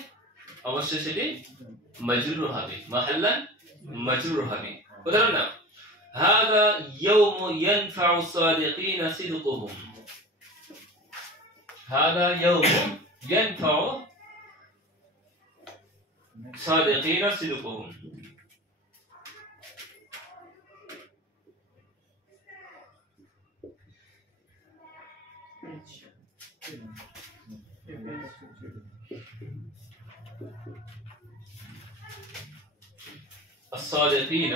অবশ্যই সেটি মাজরুর হবে, মাহাল্লান মাজরুর হবে। উদাহরণ নাও, হাদা ইয়াউমু ইয়ানফাউ সাদিকিনা সিদকুহুম। হাদা ইয়াউমু ইয়ানফাউ সাদিকিনা সিদকুহুম। الصادقين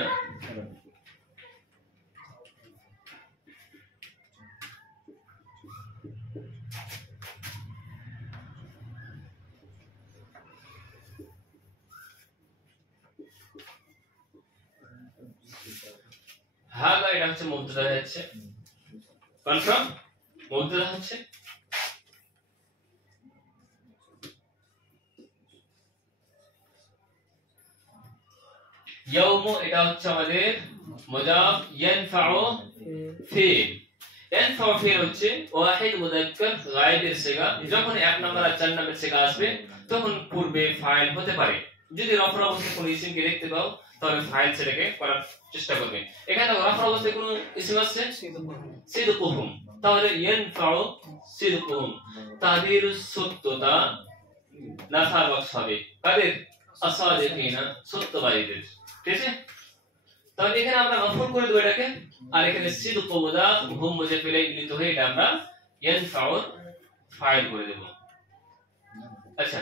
هذا এটা হচ্ছে মুবতাদা হচ্ছে, কনফার্ম মুবতাদা হচ্ছে। ইয়াউমু এটা হচ্ছে আমাদের মুজাফ, ইয়ানফাউ ফিল। ইয়ানফাউ ফিল হচ্ছে ওয়াহিদ মুযাক্কার গায়বের সিগা, যখন এক নাম্বার আর চার নাম্বার সিগা আসবে তখন পূর্বে ফাইল হতে পারে। যদি রফর অবস্থায় কোনো ইসিমকে দেখতে পাও তাহলে ফাইল সেটাকে করার চেষ্টা করবে। এখানে রফর অবস্থায় কোনো ইসিম আছে সিদকুহুম, তাহলে ইয়ানফাউ সিদকুহুম, তাদের সত্যতা নাফা বক্স হবে কাদের? আসাদিকিনা, সত্যবাদীদের, ঠিক আছে? তাহলে এখানে আমরা মাফউল করে দেব এটাকে, আর এখানে সিদক মুযাফ হুম মুজাফ ইলাইহি মিলিত হয়ে এটা আমরা ইয়ানফাউ ফাইল করে দেব। আচ্ছা,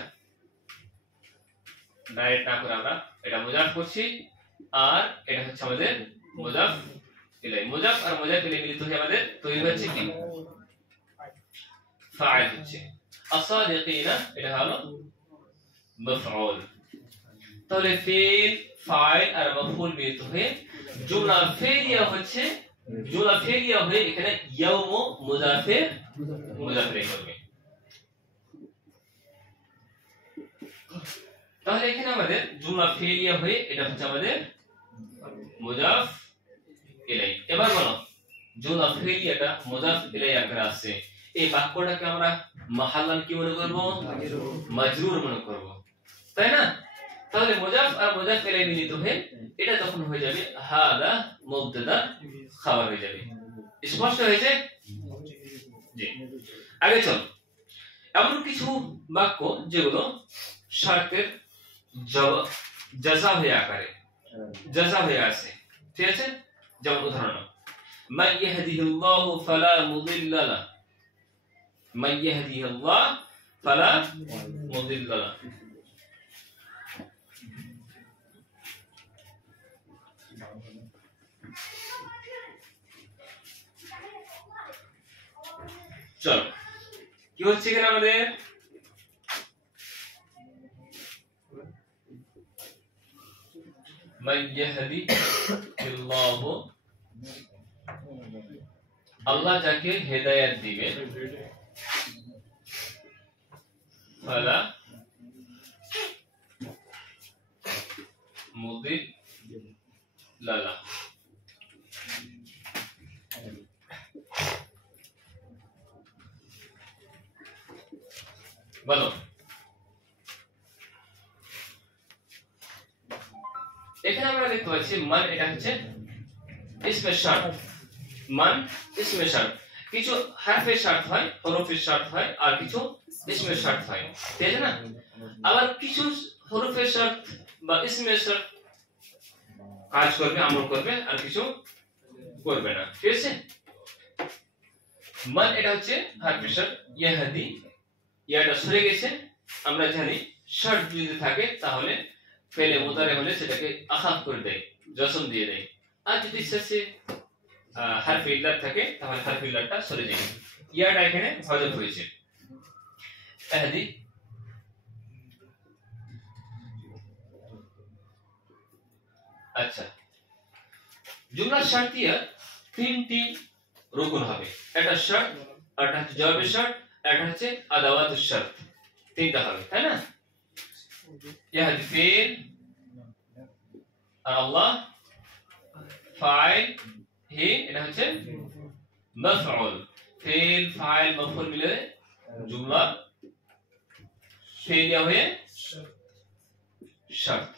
ডাইরেক্ট না করে আমরা এটা মুজাফ করছি আর এটা হচ্ছে আমাদের মুজাফ ইলাইহি। মুজাফ আর মুজাফ ইলাইহি মিলিত হয়ে আমাদের তৈরি হচ্ছে কি ফাইল হচ্ছে। আসাদিকিনা এটা হলো মাফউল। তাহলে ফিল ফাইল আর মাফউল মিলিত হয়ে জুমলা ফেলিয়া হচ্ছে, জুমলা ফেলিয়া হয়ে এখানে ইয়াউমু মুজাফের মুজাফির করবে। তাহলে এখানে আমাদের জুমলা ফেলিয়া হয়ে এটা হচ্ছে আমাদের মুজাফ ইলাইহি। এবার বলো জুমলা ফেলিয়াটা মুজাফ ইলাইহি আকারে আসছে, এই বাক্যটাকে আমরা মাহাল্লান কি মনে করব? মাজরুর মনে করব, তাই না? তাহলে মুজাফ আর মুজাফ ইলাইহি মিলিত হয়ে এটা তখন হয়ে যাবে হাদা মুবতাদা খাবার হয়ে যাবে। স্পষ্ট হয়েছে? জি। আগে চল, এমন কিছু বাক্য যেগুলো শর্তের জাযা হয়ে আকারে, জাযা হয়ে আছে, ঠিক আছে? যেমন উদাহরণ, মান ইয়াহদিহিল্লাহু ফালা মুদিল্লা লা, মান ইয়াহদিহিল্লাহ ফালা মুদিল্লা লা। চলো কি হচ্ছে এখানে আমাদের মান ইয়াহদিহিল্লাহু, আল্লাহ যাকে হেদায়েত দিবে, ফালা মুদিল্লা লা। বলো এখানে আমরা দেখতে পাচ্ছি মান এটা হচ্ছে ইসমে শর্ত, মান ইসমে শর্ত। কিছু হারফে শর্ত হয়, হরফে শর্ত হয়, আর কিছু ইসমে শর্ত হয়, ঠিক আছে না? আবার কিছু হরফে শর্ত বা ইসমে শর্ত কাজ করবে, আমল করবে, আর কিছু করবে না, ঠিক আছে? মান এটা হচ্ছে হারফে শর্ত। ইয়াহদি, ইয়াটা সরে গেছে, আমরা জানি শর্ত যদি থাকে তাহলে ফেলে মুতারে হলে সেটাকে আখাফ করে দেয়, জসম দিয়ে দেয়। আর যদি শেষে হারফে ইল্লাত থাকে তাহলে হারফে ইল্লাতটা সরে যায়। ইয়াটা এখানে হযফ হয়েছে। ইয়াহদি, আচ্ছা, জুমলা শর্তিয়া তিনটি রুকুন হবে। একটা শর্ত, একটা হচ্ছে জবাবের শর্ত, একটা হচ্ছে আদাওয়াতুশ শর্ত, তিনটা হবে, তাই না? ইয়াহদি ফিল, আর আল্লাহ ফাইল, হি এটা হচ্ছে মাফউল। ফিল ফাইল মাফউল মিলে জুমলা ফেলিয়া হয়ে শর্ত।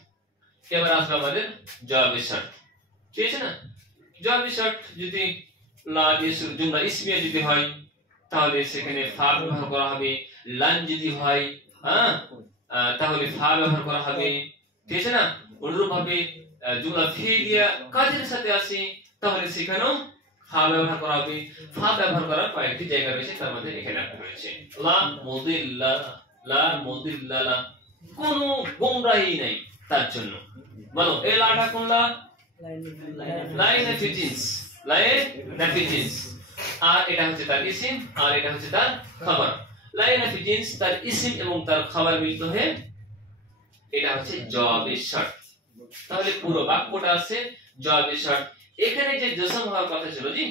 এবার আসবে আমাদের জবাবের শর্ত, ঠিক আছে না? জবাবের শর্ত যদি লা দিয়ে জুমলা ইসমিয়া যদি হয় তাহলে সেখানে ফা ব্যবহার করা হবে। লান যদি হয় তাহলে ফা ব্যবহার করা হবে, ঠিক আছে না? অনুরূপ ভাবে জুমলা ফেলিয়া কাজের সাথে আসে তাহলে সেখানেও ফা ব্যবহার করা হবে। ফা ব্যবহার করার কয়েকটি জায়গা রয়েছে, তার মধ্যে এখানে একটা রয়েছে লা মুদিল্লা, লা মুদিল্লা, কোনো গোমরাহি নাই তার জন্য। বলো এই লাটা কোন লা? লাইন অফ জিন্স, লাইন অফ জিন্স। আর এটা হচ্ছে তার ইসিম, আর এটা হচ্ছে তার খবর। লাইন অফ জিন্স তার ইসিম এবং তার খবর মিলিত হয়ে এটা হচ্ছে জবাবের শর্ত। তাহলে পুরো বাক্যটা আছে জবাবের শর্ত। এখানে যে জসম হওয়ার কথা ছিল, জি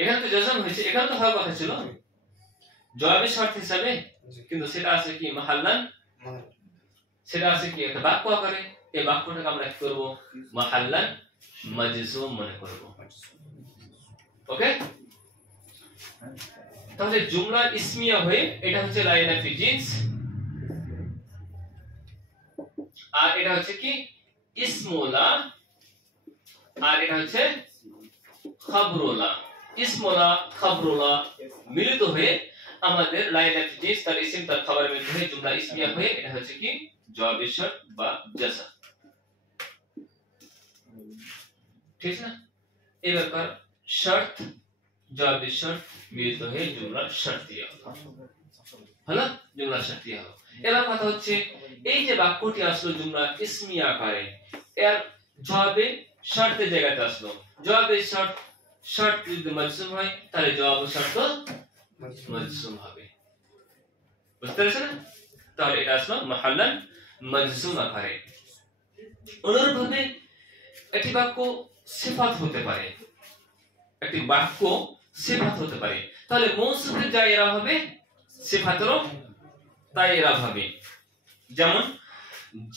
এখানে তো জসম হয়েছে, এখানে তো হওয়ার কথা ছিল জবাবের শর্ত হিসাবে, কিন্তু সেটা আছে কি মাহাল্লান, সেটা আছে কি একটা বাক্য আকারে। এই বাক্যটাকে আমরা কি করব? মাহাল্লান মাজজুম মনে করব। ওকে, তাহলে জুমলা ইসমিয়া হয়ে এটা হচ্ছে লাইন অফ জিন্স, আর এটা হচ্ছে কি ইসমুলা, আর এটা হচ্ছে খাবরুলা। ইসমুলা খাবরুলা মিলিত হয়ে আমাদের লাইন অফ জিন্স তার ইসম তার খবর মিলিত হয়ে জুমলা ইসমিয়া হয়ে এটা হচ্ছে কি জবাবের শর্ত বা জাযা, ঠিক আছে না? এই ব্যাপার শর্ত জবাবের শর্ত মিলিত হয়ে জুমলা শর্তিয়া হলো, জুমলা শর্তিয়া হলো। এবার কথা হচ্ছে এই যে বাক্যটি আসলো জুমলা ইসমিয়া আকারে, এর জবাবে শর্তের জায়গাতে আসলো। জবাবের শর্ত, শর্ত যদি মাজজুম হয় তাহলে জবাবের শর্ত মাজজুম হবে, বুঝতে পেরেছেন? তাহলে এটা আসলো মাহাল্লান মাজজুম আকারে। অনুরূপভাবে একটি বাক্য সিফাত হতে পারে, একটি বাক্য সিফাত হতে পারে, তাহলে মৌসুফের যা এরা হবে সিফাতেরও তাই এরা হবে। যেমন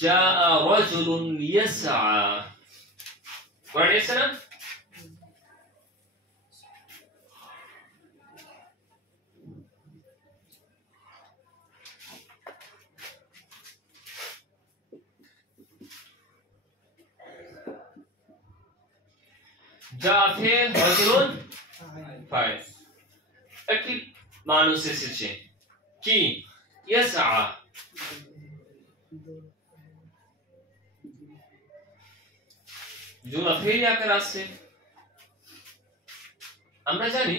জাআ রাজুলুন ইয়াসআ, পড়েছেন না? জাআ ফিল রাজুলুন ফাইল, একটি মানুষ এসেছে কি ইয়াসআ, জুমলা ফেইল আকারে আসছে। আমরা জানি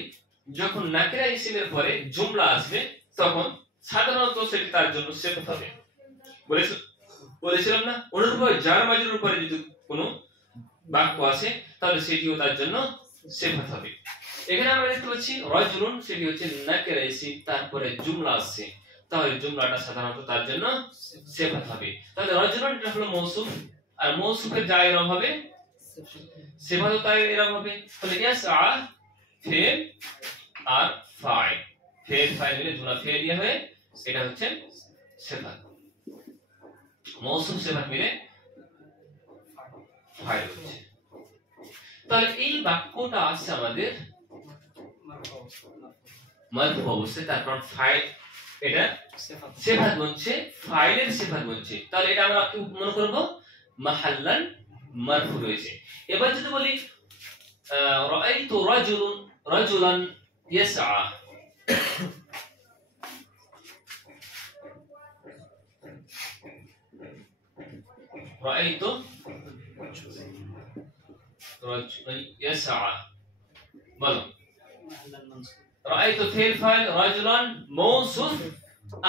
যখন নাকিরা ইসিমের পরে জুমলা আসবে তখন সাধারণত সেটি তার জন্য সিফাত হবে, বলেছিলাম না? অনুরূপভাবে জার মাজরুর উপরে যদি কোনো বাক্য আসে তাহলে সেটিও তার জন্য সিফাত হবে। এখানে আমরা দেখতে পাচ্ছি রাজুলুন, সেটি হচ্ছে নাকিরা ইসিম, তারপরে জুমলা আসছে, তাহলে জুমলাটা সাধারণত তার জন্য সিফাত হবে। তাহলে রাজুলুন এটা হলো মৌসুফ, আর মৌসুফের যা এরকম হবে সিফাতও তাই এরকম হবে। তাহলে ইয়াসআ ফিল আর ফাইল, ফিল ফাইল মিলে জুমলা ফেলিয়া হয়ে এটা হচ্ছে সিফাত, মৌসুফ সিফাত মিলে ফাইল হচ্ছে। তাহলে এই বাক্যটা আছে আমাদের মারফু অবস্থায়, তারপর ফাইল এটা সিফাত বনছে, ফাইলের সিফাত বনছে, তাহলে এটা আমরা কি মনে করব? মাহাল্লান মারফু রয়েছে। এবার যদি বলি রাআইতু রাজুলান ইয়াসআ, রাআইতু রাজুলান ইয়াসআ বলো রাআইতু ফিল ফাইল রাজুলান মওসুফ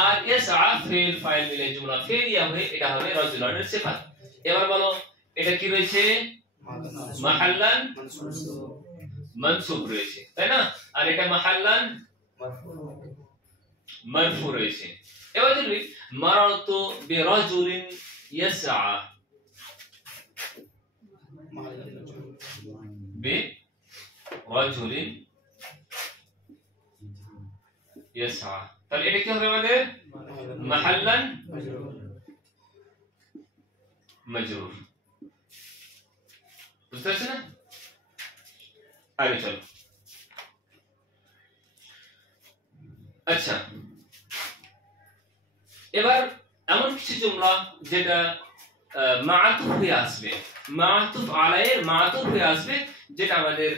আর ইয়াসআ ফিল ফাইল মিলে জুমলা ফেরিয়া হয়ে এটা হবে রাজুলানের সিফাত। এবার বলো এটা কি রয়েছে মাহাল্লান মানসুব রয়েছে তাই না, আর এটা মাহাল্লান মারফু রয়েছে। এবার যদি মারাতু বিরাজুলিন ইয়াসআ বিরাজুলিন ইয়াসআ তাহলে এটা কি হবে আমাদের মাহাল্লান মাজরুর। বুঝতে পারছেন না? আগে চলো। আচ্ছা এবার এমন কিছু জুমলা যেটা মাআতুফ হয়ে আসবে, মাআতুফ আলাইহির মাআতুফ হয়ে আসবে, যেটা আমাদের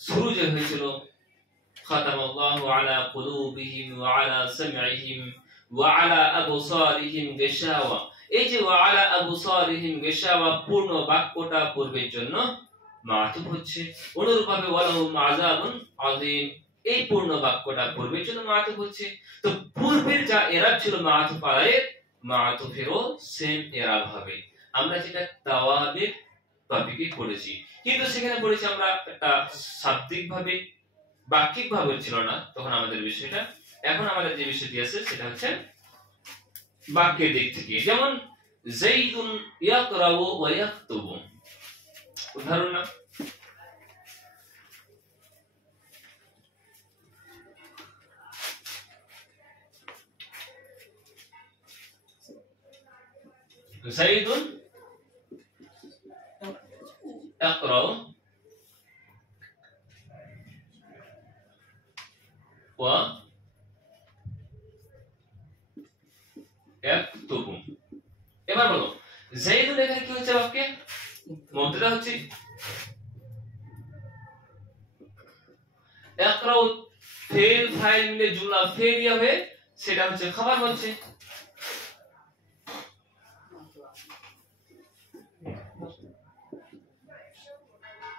শুরু যে হয়েছিল খাতামাল্লাহু আলা কুলুবিহিম ওয়া আলা সামঈহিম ওয়া আলা আবসারিহিম গিশাওয়া। এই যে ওয়া আলা আবসারিহিম গিশাওয়া পূর্ণ বাক্যটা পূর্বের জন্য মাআতুফ হচ্ছে, অনুরূপভাবে ওয়ালাহুম আযাবুন আযীম এই পূর্ণ বাক্যটা পূর্বের জন্য মাআতুফ হচ্ছে। তো পূর্বের যা ইরাব ছিল মাআতুফ আলাইহির মাআতুফেরও সেম ইরাব হবে। আমরা যেটা তাওয়াবির টপিকে পড়েছি, কিন্তু সেখানে পড়েছি আমরা একটা শাব্দিক ভাবে বাক্যিক ভাবে ছিল না তখন আমাদের বিষয়টা। এখন আমাদের যে বিষয়টি আছে সেটা হচ্ছে বাক্যের দিক থেকে। যেমন যাইদুন ইয়াকরাউ ওয়া ইয়াকতুবু, উদাহরণ না যাইদুন ইয়াকরাউ ওয়া ইয়াকতুবু। এবার বলো যাইদুন এখানে কি হচ্ছে বাক্যে মুবতাদা হচ্ছে, ইয়াকরাউ ফেল ফাইল মিলে জুমলা ফেরিয়া হয়ে সেটা হচ্ছে খবর হচ্ছে।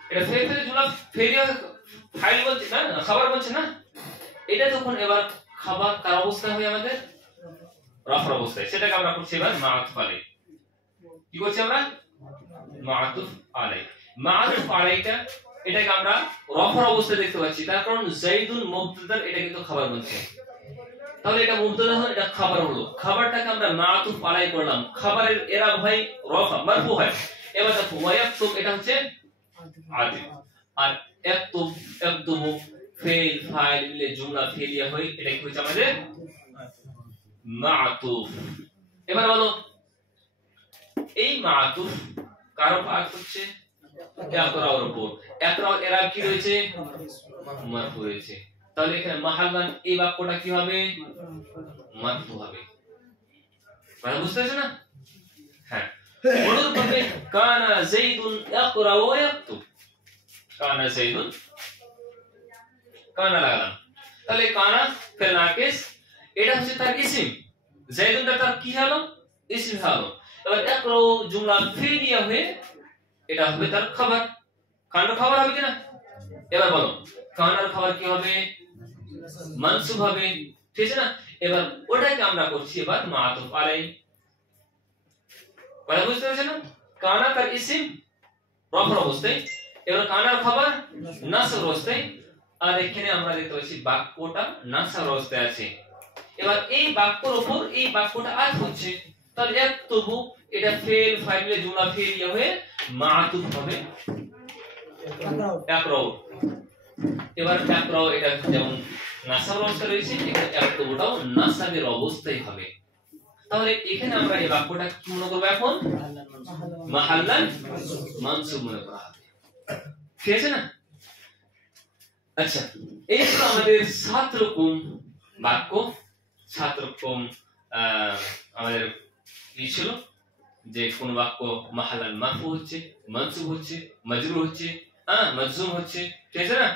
এটা ফেল ফেলে জুমলা ফেরিয়া ফাইল বলছে না, খবর বলছে না। এটা যখন এবার খবর কার অবস্থায় হয় আমাদের রফর অবস্থায়, সেটাকে আমরা করছি এবার মাআতুফ আলাইহি। কি করছি আমরা মাআতুফ আলাইহি। মাআতুফ আলাইহিটা এটাকে আমরা রফর অবস্থায় দেখতে পাচ্ছি, তার কারণ যাইদুন মুবতাদা, এটা কিন্তু খবর বলছে। তাহলে এটা মুবতাদা হলো, এটা খবর হলো। খবরটাকে আমরা মাআতুফ আলাইহি করলাম, খবরের ইরাব হয় রফা মারফু হয়। এবার দেখো ওয়া ইয়াকতুব এটা হচ্ছে আতিফ, আর ইয়াকতুবু ফেল ফাইল মিলে জুমলা ফেলিয়া হয়, এটা কি হচ্ছে আমাদের মাআতুফ। এবার বলো এই মাআতুফ কার উপর হচ্ছে ইয়াকরাউর উপর। ইয়াকরাউ ইরাব কি রয়েছে মারফু রয়েছে, তাহলে এখানে মাহাল্লান এই বাক্যটা কি হবে মারফু হবে। মানে বুঝতে পারছো না? হ্যাঁ অনুরূপভাবে কানা যাইদুন ইয়াকরাউ ওয়া ইয়াকতুব, কানা যাইদুন কানা লাগালাম, তাহলে কানা ফিল নাকিস এটা হচ্ছে তার ইসম, যাইদুনটা তার কি হলো ইসম হলো। এবার ইয়াকরাউ জুমলা ফেলিয়া হয়ে এটা হবে তার খবর, কানার খবর হবে কিনা? এবার বলো কানার খবর কি হবে মানসুব হবে, ঠিক আছে না? এবার ওটাকে আমরা করছি এবার মাআতুফ আলাইহি। কথা বুঝতে পারছেন না? কানা তার ইসম রফর অবস্থায়, এবার কানার খবর নাসব অবস্থায়, আর এখানে আমরা দেখতে পাচ্ছি বাক্যটা নাসব অবস্থায় আছে। এবার এই বাক্যের উপর এই বাক্যটা আত হচ্ছে, তাহলে ইয়াকতুবু এটা ফেল ফাইলে জুমলা ফেলিয়া হয়ে মাআতুফ হবে ইয়াকরাউ। এবার ইয়াকরাউ এটা যেমন নাসব অবস্থায় রয়েছে, এখানে ইয়াকতুবুটাও নাসবের অবস্থায় হবে। তাহলে এখানে আমরা এই বাক্যটা কি মনে করব এখন মাহাল্লান মানসুব মনে করা হবে, ঠিক আছে না? আচ্ছা এই হলো আমাদের 7 রকম বাক্য, 7 রকম আমাদের কি ছিল যে কোন বাক্য মাহাল্লান মারফু হচ্ছে, মানসুব হচ্ছে, মাজরুর হচ্ছে, মাজজুম হচ্ছে, ঠিক আছে না?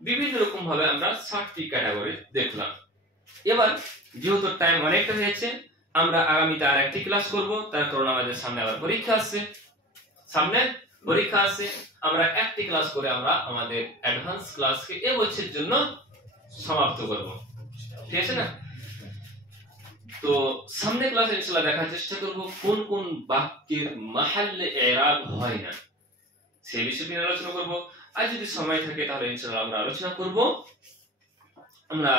বিভিন্ন রকম ভাবে আমরা 7টি ক্যাটাগরি দেখলাম। এবার যেহেতু টাইম অনেকটা হয়েছে, আমরা আগামীতে আরেকটি ক্লাস করব, তার কারণ আমাদের সামনে আবার পরীক্ষা আছে। আমরা একটি ক্লাস করে আমরা আমাদের অ্যাডভান্স ক্লাসকে এই বছরের জন্য সমাপ্ত করব, ঠিক আছে না? তো সামনে ক্লাসে ইনশাআল্লাহ দেখার চেষ্টা করব কোন কোন বাক্যের মাহাল্লে ইরাব হয় না, সেই বিষয় নিয়ে আলোচনা করব। আর যদি সময় থাকে তাহলে ইনশাআল্লাহ আমরা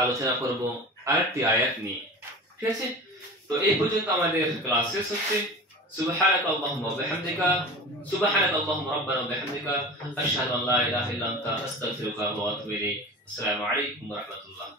আলোচনা করব আরেকটি আয়াত নিয়ে, ঠিক আছে? তো এই পর্যন্ত আমাদের ক্লাস শেষ হচ্ছে। সুবহানাক আল্লাহুম্মা ওয়া বিহামদিকা, সুবহানাক আল্লাহুম্মা রাব্বানা ওয়া বিহামদিকা, আশহাদু আল্লা ইলাহা ইল্লা আনতা, আস্তাগফিরুকা ওয়া আতুবু ইলাইক। আসসালামু আলাইকুম ওয়া রাহমাতুল্লাহ।